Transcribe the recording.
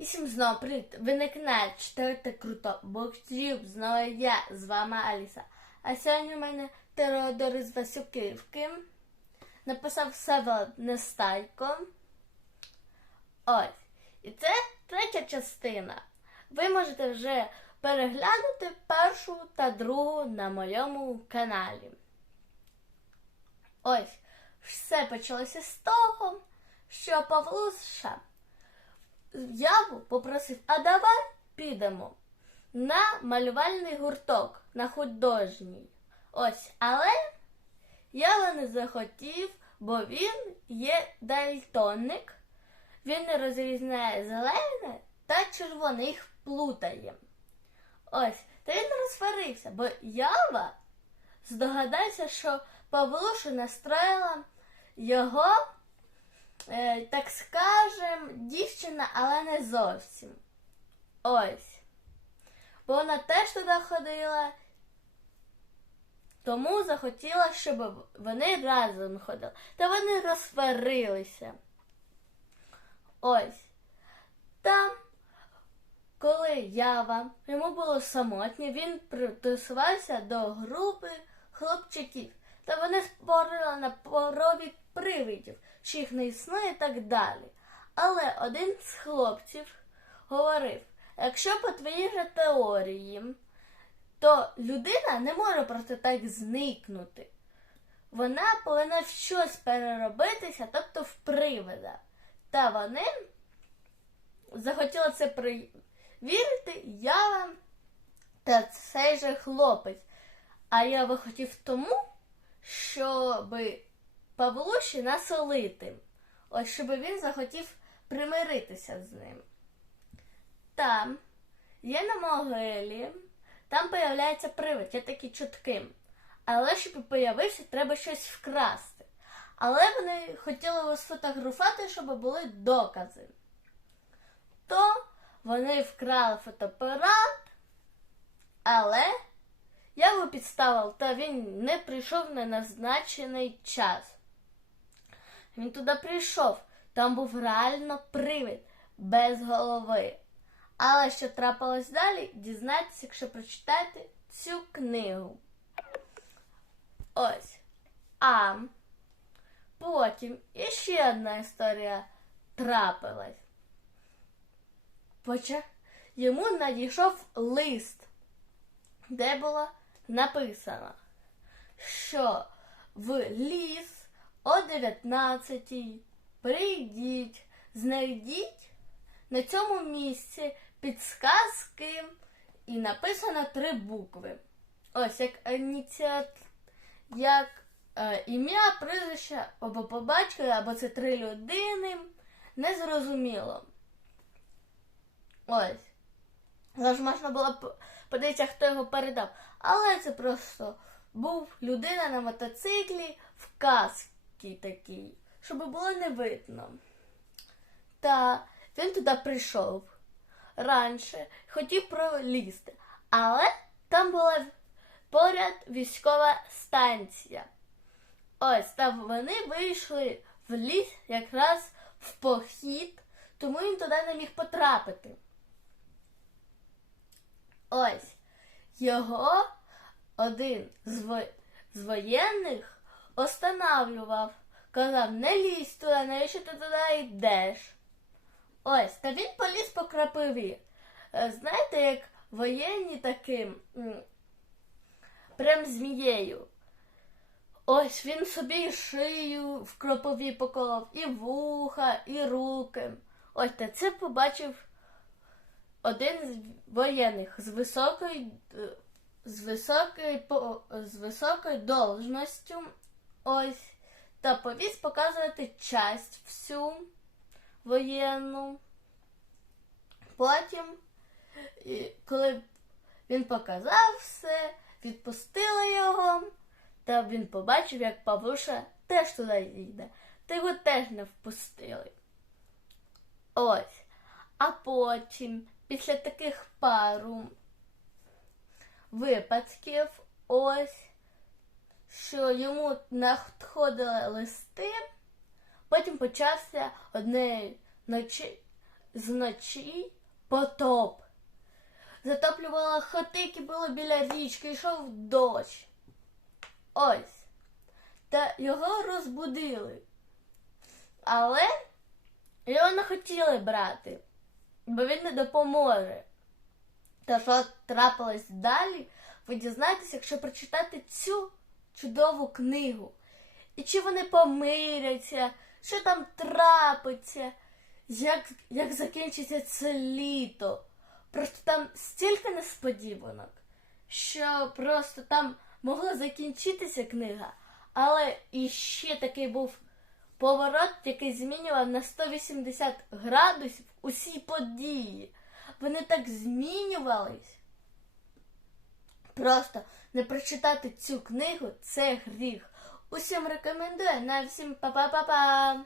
І всім знову привіт! Ви на Читайте Круто Буктюб, знову я, з вами Аліса. А сьогодні у мене Теодор із Васюківки. Написав Всеволод Нестайко. Ось. І це третя частина. Ви можете вже переглянути першу та другу на моєму каналі. Ось, все почалося з того, що Павлуша Яву попросив, а давай підемо на малювальний гурток, на художній. Ось, але Ява не захотів, бо він є дальтонник. Він розрізняє зелене та червоне, їх плутає. Ось, та він розсварився, бо Ява здогадався, що Павлуша настроїла його е, так скажем, дівчина, але не зовсім. Ось. Бо вона теж туди ходила, тому захотіла, щоб вони разом ходили. Та вони розсварилися. Ось. Там, коли Ява, йому було самотньо, він притусувався до групи хлопчиків. Та вони спорили на порові привидів, що їх не існує і так далі. Але один з хлопців говорив: якщо по твоїй теорії, то людина не може просто так зникнути. Вона повинна в щось переробитися, тобто в привида. Та вони захотіли це перевірити, я та цей же хлопець. А я би хотів тому, щоб Павлуші насолити. Ось щоб він захотів примиритися з ним. Там є на могилі, там появляється привид, я такий чутким. Але щоб появився, треба щось вкрасти. Але вони хотіли його сфотографувати, щоб були докази. То вони вкрали фотоапарат, але я його підставив, та він не прийшов на назначений час. Він туди прийшов, там був реально привид без голови. Але що трапилось далі, дізнайтеся, якщо прочитаєте цю книгу. Ось. А потім іще одна історія трапилась. Поча... Йому надійшов лист, де було написано, що в ліс о 19-й прийдіть, знайдіть на цьому місці підсказки і написано три букви. Ось як ініціат... як е, ім'я, прізвище або по батькові, або це три людини. Незрозуміло. Ось. Тож можна було подивитися, хто його передав. Але це просто був людина на мотоциклі в каски такій, щоб було не видно. Та він туди прийшов раніше, хотів пролізти, але там була поряд військова станція. Ось там вони вийшли в ліс якраз в похід, тому він туди не міг потрапити. Ось його один з, з воєнних останавлював, казав, не лізь туди, навіщо ти туди йдеш? Ось, та він поліз по крапиві. Е, Знаєте, як воєнні таким прям змією. Ось він собі і шию в кропові поколов, і вуха, і руки. Ось та це побачив один з воєнних з високою, е, з високою, з високою должністю. Ось. Повіз показувати часть всю воєнну. Потім, коли він показав все, відпустили його, та він побачив, як Павлуша теж туди йде. Та його теж не впустили. Ось. А потім, після таких пару випадків, ось, що йому надходили листи, потім почався одне ночі зночі потоп. Затоплювала хати, які були біля річки, йшов дощ. Ось. Та його розбудили. Але його не хотіли брати, бо він не допоможе. Та що трапилось далі, ви дізнаєтесь, якщо прочитати цю чудову книгу. І чи вони помиряться, що там трапиться, як, як закінчиться це літо. Просто там стільки несподіванок, що просто там могла закінчитися книга, але іще такий був поворот, який змінював на 180 градусів усі події. Вони так змінювались. Просто не прочитати цю книгу це гріх. Усім рекомендую. На всім па-па-па-па!